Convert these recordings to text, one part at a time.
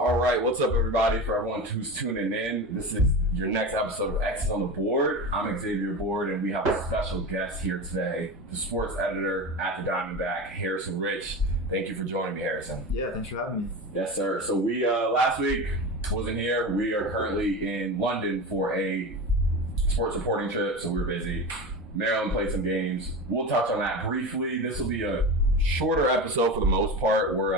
All right, what's up, everybody? For everyone who's tuning in, this is your next episode of X's on the Board. I'm Xavier Board, and we have a special guest here today, the sports editor at the Diamondback, Harrison Rich. Thank you for joining me, Harrison. Yeah, thanks for having me. Yes, sir. So we last week wasn't here. We are currently in London for a sports reporting trip, so we're busy. Maryland played some games. We'll touch on that briefly. This will be a shorter episode for the most part. We're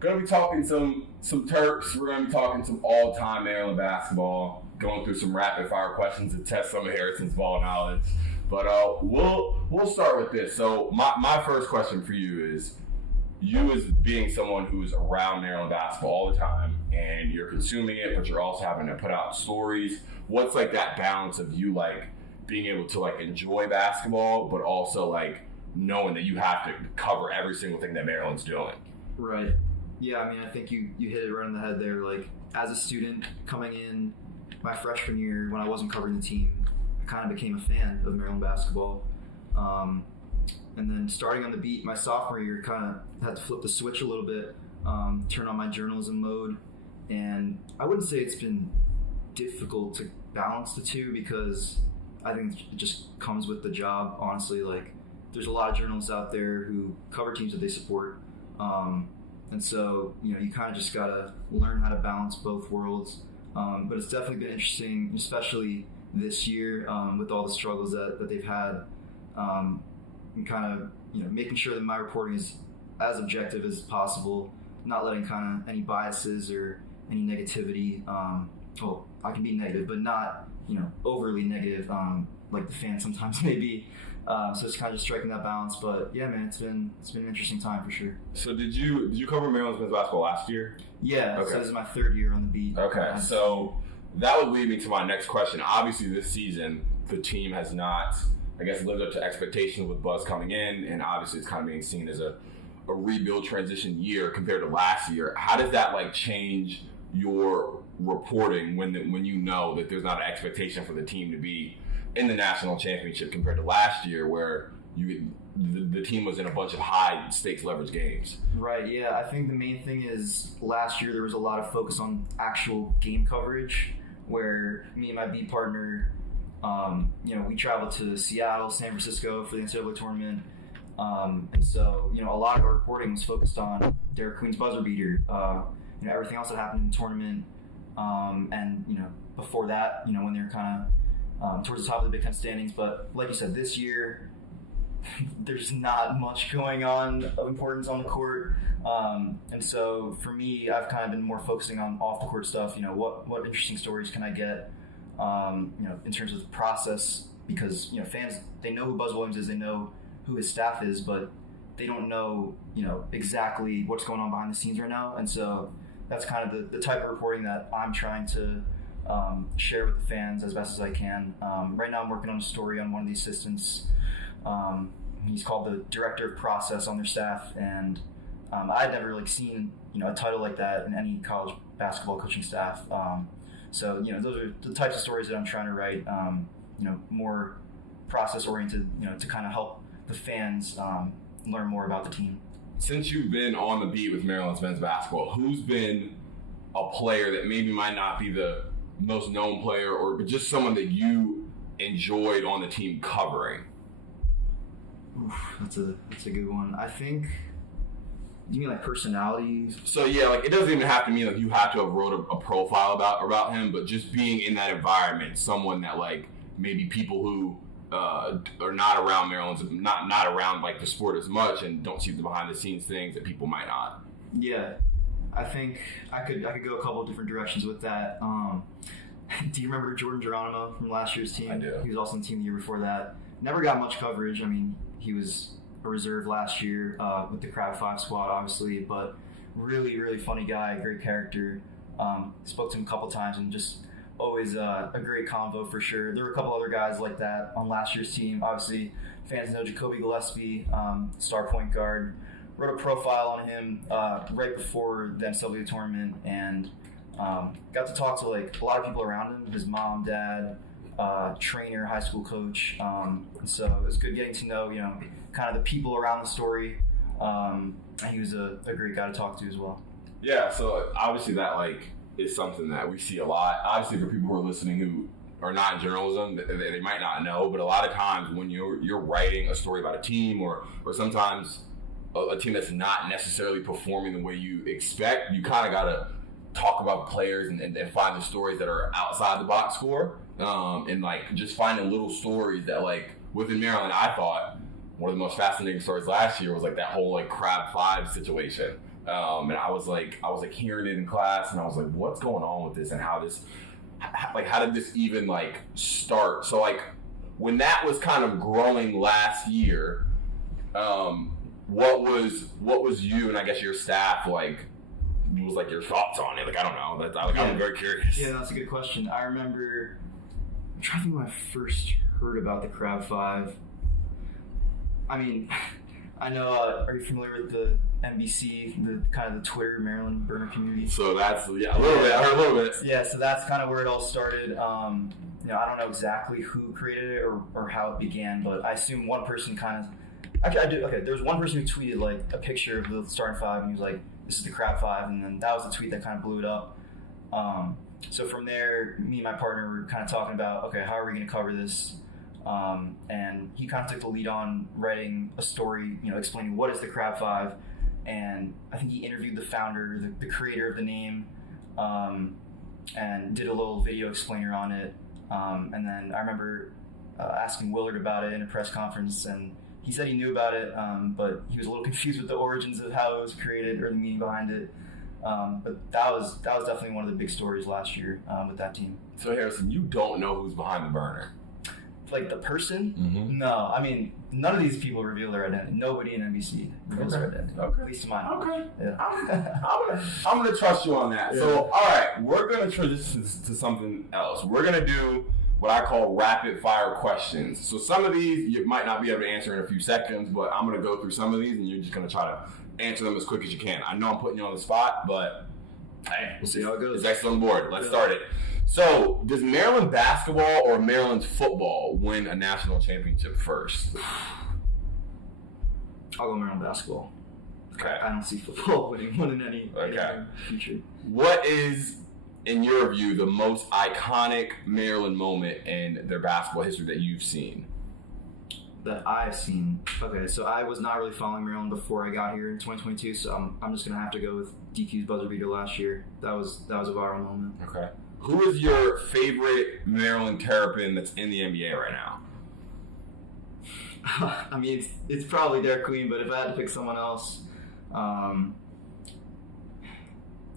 going to be talking some Terps. We're going to be talking some all-time Maryland basketball, going through some rapid-fire questions to test some of Harrison's ball knowledge. But we'll start with this. So my first question for you is, you as being someone who is around Maryland basketball all the time, and you're consuming it, but you're also having to put out stories. What's like that balance of you like being able to like enjoy basketball, but also like knowing that you have to cover every single thing that Maryland's doing? Right. Yeah, I mean, I think you hit it right on the head there. Like, as a student coming in my freshman year, when I wasn't covering the team, I kind of became a fan of Maryland basketball. And then starting on the beat my sophomore year, kind of had to flip the switch a little bit, turn on my journalism mode. And I wouldn't say it's been difficult to balance the two, because I think it just comes with the job, honestly. Like, there's a lot of journalists out there who cover teams that they support. And so, you kind of just got to learn how to balance both worlds. But it's definitely been interesting, especially this year, with all the struggles that they've had, and kind of, making sure that my reporting is as objective as possible, not letting kind of any biases or any negativity, well, I can be negative, but not, overly negative, like the fans sometimes may be. So it's kind of just striking that balance. But yeah, man, it's been an interesting time for sure. So did you cover Maryland's men's basketball last year? Yeah, okay. So this is my third year on the beat. Okay, so that would lead me to my next question. Obviously, this season, the team has not, I guess, lived up to expectations with Buzz coming in, and obviously it's kind of being seen as a rebuild transition year compared to last year. How does that like change your reporting when you know that there's not an expectation for the team to be in the national championship compared to last year, where the team was in a bunch of high stakes leverage games? Right. Yeah. I think the main thing is last year there was a lot of focus on actual game coverage, where me and my beat partner, we traveled to Seattle, San Francisco for the NCAA tournament. And so, a lot of our reporting was focused on Derek Queen's buzzer beater, everything else that happened in the tournament. And, before that, when they were kind of towards the top of the Big Ten standings. But like you said, this year, there's not much going on of importance on the court. And so for me, I've kind of been more focusing on off the court stuff. What interesting stories can I get, in terms of the process, because, fans, they know who Buzz Williams is, they know who his staff is, but they don't know, exactly what's going on behind the scenes right now. And so that's kind of the type of reporting that I'm trying to share with the fans as best as I can. Right now I'm working on a story on one of the assistants. He's called the director of process on their staff, and I'd never really seen a title like that in any college basketball coaching staff. So those are the types of stories that I'm trying to write, more process oriented, to kind of help the fans learn more about the team. Since you've been on the beat with Maryland's men's basketball, who's been a player that maybe might not be the most known player, but just someone that you enjoyed on the team covering? Oof, that's a good one. I think, you mean like personalities? So yeah, like it doesn't even have to mean like you have to have wrote a profile about him, but just being in that environment, someone that like maybe people who are not around Maryland's, not around like the sport as much and don't see the behind the scenes things that people might not. Yeah, I think I could go a couple of different directions with that. Do you remember Jordan Geronimo from last year's team? I do. He was also on the team the year before that. Never got much coverage. I mean, he was a reserve last year with the Crab 5 squad, obviously, but really, really funny guy, great character. Spoke to him a couple times and just always a great convo for sure. There were a couple other guys like that on last year's team. Obviously, fans know Jacoby Gillespie, star point guard. Wrote a profile on him right before the NCAA tournament, and got to talk to like a lot of people around him, his mom, dad, trainer, high school coach. So it was good getting to know, kind of the people around the story. And he was a great guy to talk to as well. Yeah, so obviously that is something that we see a lot. Obviously, for people who are listening who are not in journalism, they might not know, but a lot of times when you're writing a story about a team or sometimes a team that's not necessarily performing the way you expect, you kind of got to talk about players and find the stories that are outside the box score, and just finding little stories that within Maryland, I thought one of the most fascinating stories last year was that whole Crab 5 situation. And I was hearing it in class, and I was like, what's going on with this, and how did this even start? So when that was kind of growing last year, what was you and I guess your staff was your thoughts on it? I don't know. I'm very curious. Yeah, that's a good question. I remember, I'm trying to think when I first heard about the Crab 5. I mean, I know, are you familiar with the NBC, the kind of the Twitter Maryland burner community? So that's, a little bit. I heard a little bit. Yeah, so that's kind of where it all started. I don't know exactly who created it or how it began, but I assume one person kind of, actually I do, okay, there was one person who tweeted a picture of the starting 5, and he was like, this is the Crab 5, and then that was the tweet that kind of blew it up. So from there, me and my partner were kind of talking about, okay, how are we going to cover this? And he kind of took the lead on writing a story, explaining what is the Crab 5. And I think he interviewed the founder, the creator of the name, and did a little video explainer on it. And then I remember asking Willard about it in a press conference, and he said he knew about it, but he was a little confused with the origins of how it was created or the meaning behind it. But that was definitely one of the big stories last year with that team. So Harrison, you don't know who's behind the burner? The person? Mm-hmm. No, I mean, none of these people reveal their identity. Nobody in NBC reveals their identity. Okay. At least to my knowledge. Okay. Yeah. I'm gonna trust you on that. Yeah. So, all right, we're gonna transition to something else. We're gonna do what I call rapid fire questions. So some of these you might not be able to answer in a few seconds, but I'm gonna go through some of these, and you're just gonna try to answer them as quick as you can. I know I'm putting you on the spot, but hey, We'll see how it goes. It's X on the board. Let's start it. So, does Maryland basketball or Maryland football win a national championship first? I'll go Maryland basketball. Okay. I don't see football winning any future. What is, in your view, the most iconic Maryland moment in their basketball history that you've seen? That I've seen. Okay, so I was not really following Maryland before I got here in 2022, so I'm just gonna have to go with DQ's buzzer beater last year. That was a viral moment. Okay. Who is your favorite Maryland Terrapin that's in the NBA right now? I mean, it's probably Derek Queen, but if I had to pick someone else, I'll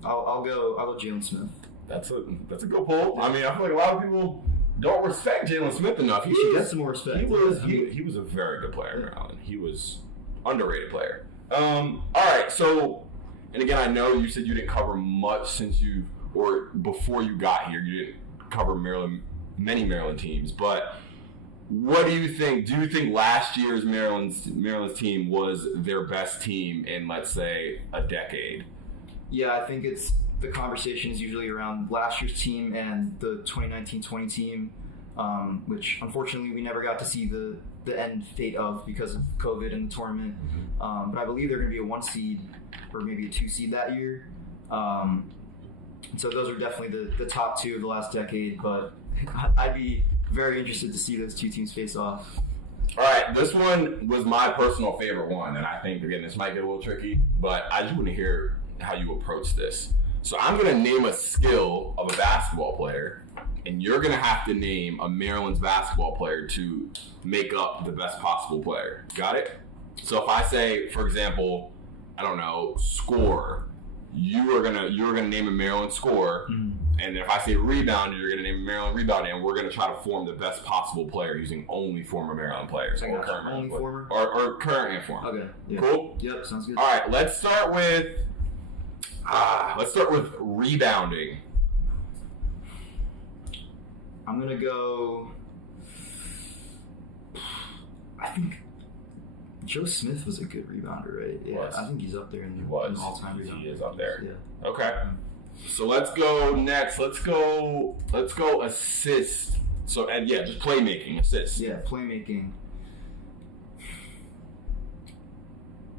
go Jalen Smith. That's a good pull. I mean, I feel like a lot of people don't respect Jalen Smith enough. He should get some more respect. He was a very good player in Maryland. He was underrated player. All right, so, and again, I know you said you didn't cover much or before you got here, you didn't cover many Maryland teams, but what do you think? Do you think last year's Maryland's team was their best team in, let's say, a decade? Yeah, I think the conversation is usually around last year's team and the 2019-20 team, which unfortunately we never got to see the end fate of because of COVID and the tournament. But I believe they're going to be a 1 seed or maybe a 2 seed that year. So those are definitely the top 2 of the last decade, but I'd be very interested to see those 2 teams face off. All right, this one was my personal favorite one, and I think, again, this might get a little tricky, but I just want to hear how you approach this. So I'm going to name a skill of a basketball player, and you're going to have to name a Maryland's basketball player to make up the best possible player. Got it? So if I say, for example, I don't know, scorer, you're gonna name a Maryland scorer, and if I say rebounder, you're gonna name a Maryland rebounder, and we're gonna try to form the best possible player using only former Maryland players or current only former or current and former. Okay. Yeah. Cool. Yep. Sounds good. All right. Let's start with rebounding. I'm gonna go. I think Joe Smith was a good rebounder, right? Yeah, I think he's up there in the all-time rebounder. He is up there. Yeah. Okay. So let's go next. Let's go assist. So, and yeah, just playmaking, assist. Yeah, playmaking.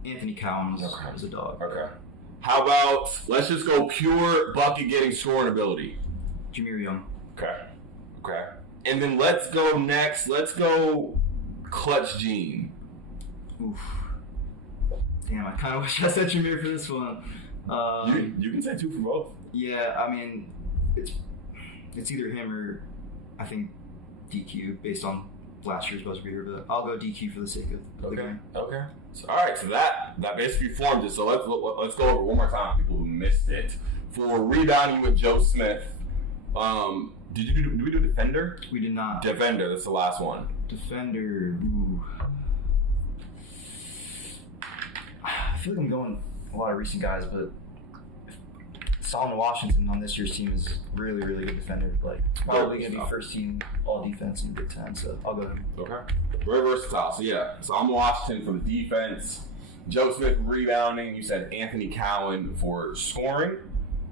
Anthony Cowan was a dog. Okay. How about let's just go pure bucket getting scoring ability. Jameer Young. Okay. And then let's go next. Let's go clutch gene. Oof. Damn, I kind of wish I said Jameer for this one. You can say 2 for both. Yeah, I mean, it's either him or I think DQ based on last year's buzzer beater, but I'll go DQ for the sake of the game. Okay. So, all right. So that basically formed it. So let's go over one more time for people who missed it. For rebounding with Joe Smith, did we do defender? We did not. Defender. That's the last one. Defender. Ooh. I feel like I'm going a lot of recent guys, but Solomon Washington on this year's team is really, really good defender. Like, probably going to be first team all defense in the Big Ten, so I'll go him. Okay. Very versatile. So, yeah. Solomon Washington for the defense. Joe Smith rebounding. You said Anthony Cowan for scoring.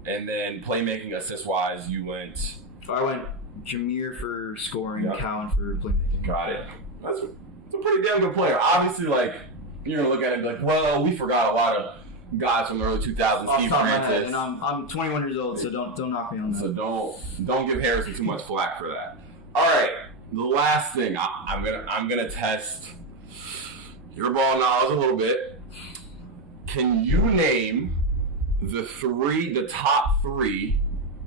And then playmaking assist-wise, you went... I went Jameer for scoring, Yep. Cowan for playmaking. Got it. That's a pretty damn good player. Obviously, like, you're going to look at it and be like, well, we forgot a lot of guys from the early 2000s. Off Steve top of my head, Francis. and I'm 21 years old, so don't knock me on that. So don't give Harrison too much flack for that. All right, the last thing I'm gonna test your ball knowledge a little bit. Can you name the top 3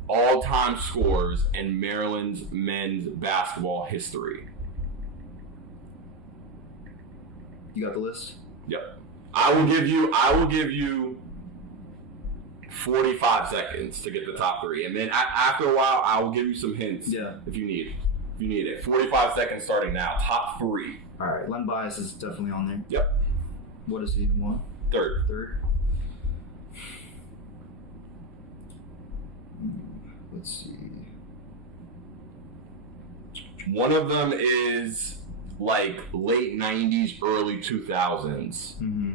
all-time scorers in Maryland's men's basketball history? You got the list? Yep. I will give you 45 seconds to get the top 3, and then after a while, I will give you some hints. Yeah. If you need it. 45 seconds starting now. Top 3. All right. Len Bias is definitely on there. Yep. What is he? 1? Third. Let's see. One of them is like late 90s, early 2000s. Mm-hmm.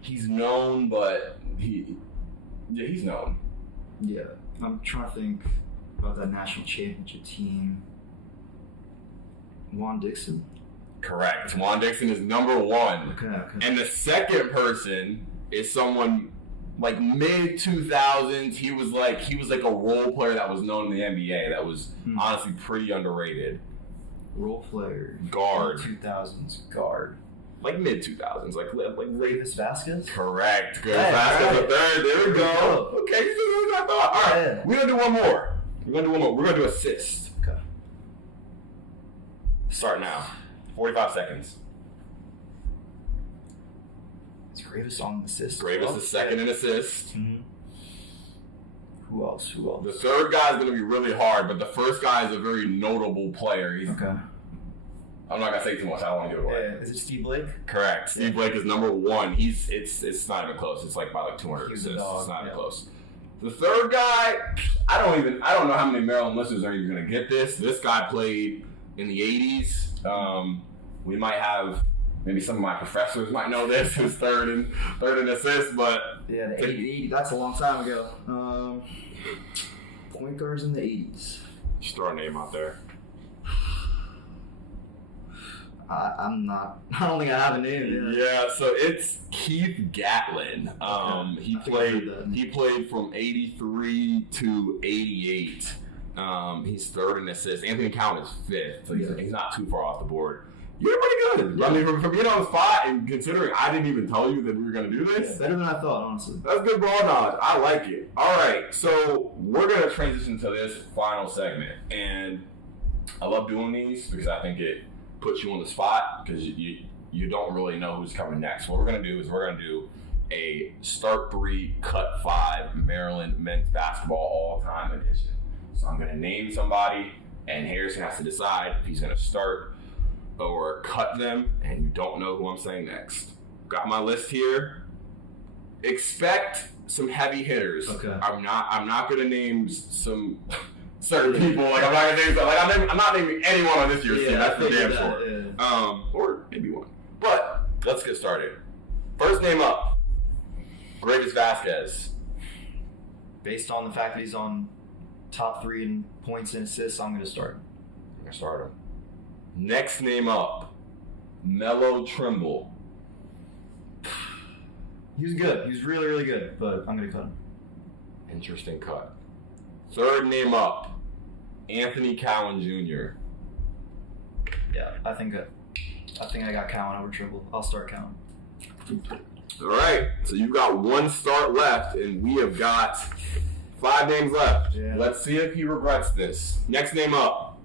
He's known, but he's known. Yeah. I'm trying to think about that national championship team. Juan Dixon. Correct. Juan Dixon is number 1. Okay. And the second person is someone like mid 2000s. He was like a role player that was known in the NBA. That was honestly pretty underrated. Role player. Guard. 2000s guard. Like mid 2000s, like Davis Vasquez. Correct. Good. Hey, Vasquez right. up there. There we go. Okay, you did what I thought. All right, Yeah. we're gonna do one more. We're gonna do assist. Okay. Start now. 45 seconds. Is Gravis on assist? Gravis is second in assist. Mm-hmm. Who else? The third guy is gonna be really hard, but the first guy is a very notable player. Okay. I'm not gonna say too much. I don't want to give it away. Yeah. Is it Steve Blake? Correct. Steve Blake is number 1. It's not even close. It's like by like 200 He's assists. a dog, It's not even yeah. close. The third guy, I don't know how many Maryland listeners are even gonna get this. This guy played in the 80s. We might have maybe some of my professors might know this. His third in assists, but Yeah, the 80s. That's a long time ago. Point guards in the 80s. just throw a name out there. I don't think I have a name. Yeah, so it's Keith Gatlin. Okay. He played from 83 to 88. He's third in assists. Anthony Cowan is 5th, so he's not too far off the board. You're pretty good. Yeah. I mean, from being on the spot and considering I didn't even tell you that we were going to do this. Yeah, better than I thought, honestly. That's good ball knowledge. I like it. All right, so we're going to transition to this final segment. And I love doing these because I think it puts you on the spot because you don't really know who's coming next. What we're going to do is we're going to do a Start 3, Cut 5 Maryland men's basketball all-time edition. So I'm going to name somebody, and Harrison has to decide if he's going to start or cut them, and you don't know who I'm saying next. Got my list here. Expect some heavy hitters. Okay. I'm not going to name some certain people. Like I'm not going to name. I'm not naming anyone on this year's team. That's for damn sure. Yeah. Or maybe one. But let's get started. First name up, Gravis Vasquez. Based on the fact that he's on top 3 in points and assists, I'm going to start. I'm going to start him. Next name up, Melo Trimble. He was good. He was really, really good, but I'm going to cut him. Interesting cut. Third name up, Anthony Cowan Jr. Yeah, I think I got Cowan over Trimble. I'll start Cowan. All right, so you've got one start left, and we have got 5 names left. Yeah. Let's see if he regrets this. Next name up,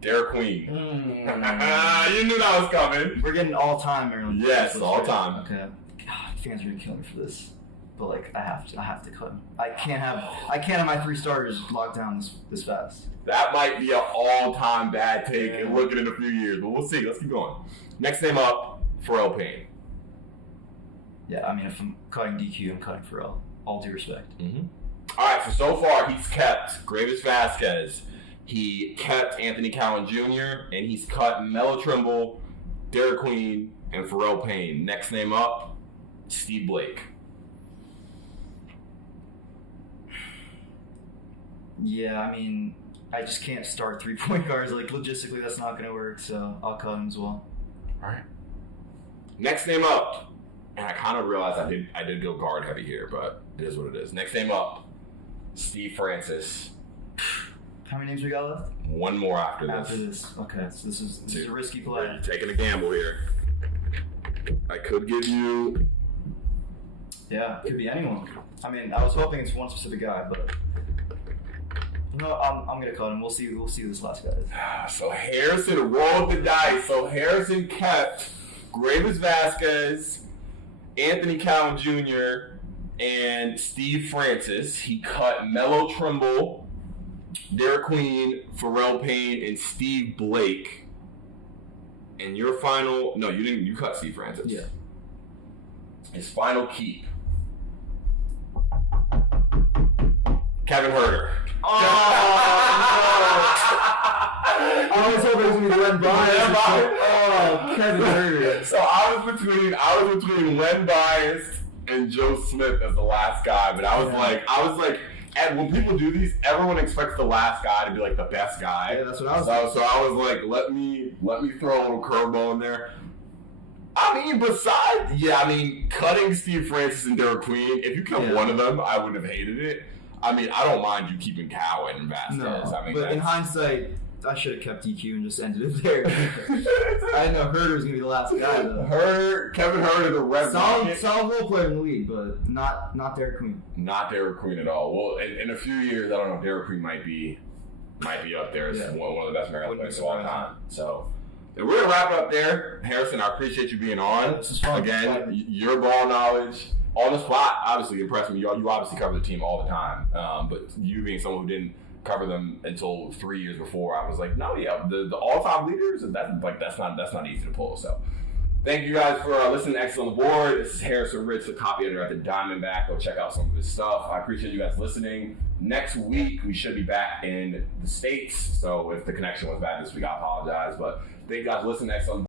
Derek Queen. You knew that was coming. We're getting all-time Maryland. Yes, players, all right? time. Okay. God, fans are gonna kill me for this, but like I have to cut him. I can't have my 3 starters locked down this fast. That might be an all-time bad take and looking in a few years, but we'll see. Let's keep going. Next name up, Pharrell Payne. Yeah, I mean, if I'm cutting DQ, I'm cutting Pharrell. All due respect. Mm-hmm. All right, so far he's kept Gravis Vasquez, he kept Anthony Cowan Jr., and he's cut Melo Trimble, Derek Queen, and Pharrell Payne. Next name up, Steve Blake. Yeah, I mean, I just can't start 3-point guards. Like, logistically, that's not going to work, so I'll cut him as well. All right. Next name up, and I kind of realized I did go guard heavy here, but it is what it is. Next name up, Steve Francis. How many names we got left? One more after this. After this. Okay, so this is a risky play. You're taking a gamble here. I could give you... Yeah, could be anyone. I mean, I was hoping it's one specific guy, but... No, I'm gonna cut him. We'll see who this last guy is. So Harrison rolled the dice. So Harrison kept Gravis Vasquez, Anthony Cowan Jr., and Steve Francis. He cut Melo Trimble, Derek Queen, Pharrell Payne, and Steve Blake. And your final... No, you didn't. You cut Steve Francis. Yeah. His final keep. Kevin Herter. Oh, no. I was hoping it was going to be Len Bias. Oh, Kevin Herter. So I was between Len Bias and Joe Smith as the last guy, but I was like, and when people do these, everyone expects the last guy to be like the best guy. Yeah, that's what I was So I was like, let me throw a little curveball in there. I mean, cutting Steve Francis and Derek Queen, if you cut one of them, I wouldn't have hated it. I mean, I don't mind you keeping Cowan and Vasquez. No, I mean, but in hindsight, I should have kept DQ and just ended it there. I didn't know Herter was going to be the last guy, though. Kevin Herter, the red solid role player in the league, but not Derek Queen. Not Derek Queen at all. Well, in a few years, I don't know, Derek Queen might be up there as one of the best Maryland players of all time. So, and we're going to wrap it up there. Harrison, I appreciate you being on. This is fun. Again, your ball knowledge on the spot obviously impressed me. You obviously cover the team all the time, but you being someone who didn't cover them until 3 years before, I was like, no, yeah, the all-time leaders, that's not easy to pull. So, thank you guys for listening to X on the Board. This is Harrison Ritz, the copy editor at the Diamondback. Go check out some of his stuff. I appreciate you guys listening. Next week we should be back in the States, so if the connection was bad this week, I apologize. But thank you guys for listening to X on the Board.